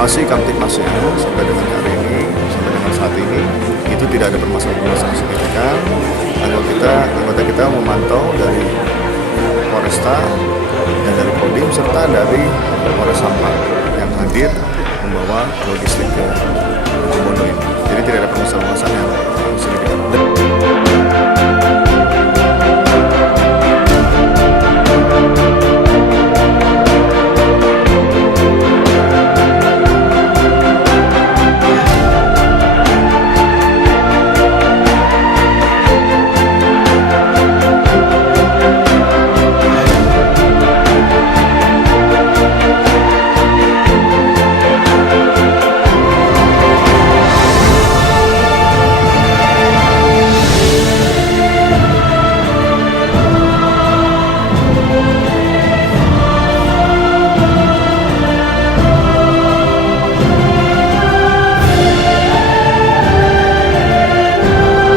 evaluasi Kamtipmasnya sampai dengan hari ini, sampai dengan saat ini itu tidak ada permasalahan signifikan. Anggota kita memantau dari Polresta dan dari Kodim serta dari Polres Sampang yang hadir membawa logistik ke Bondo ini. Jadi tidak ada permasalahan yang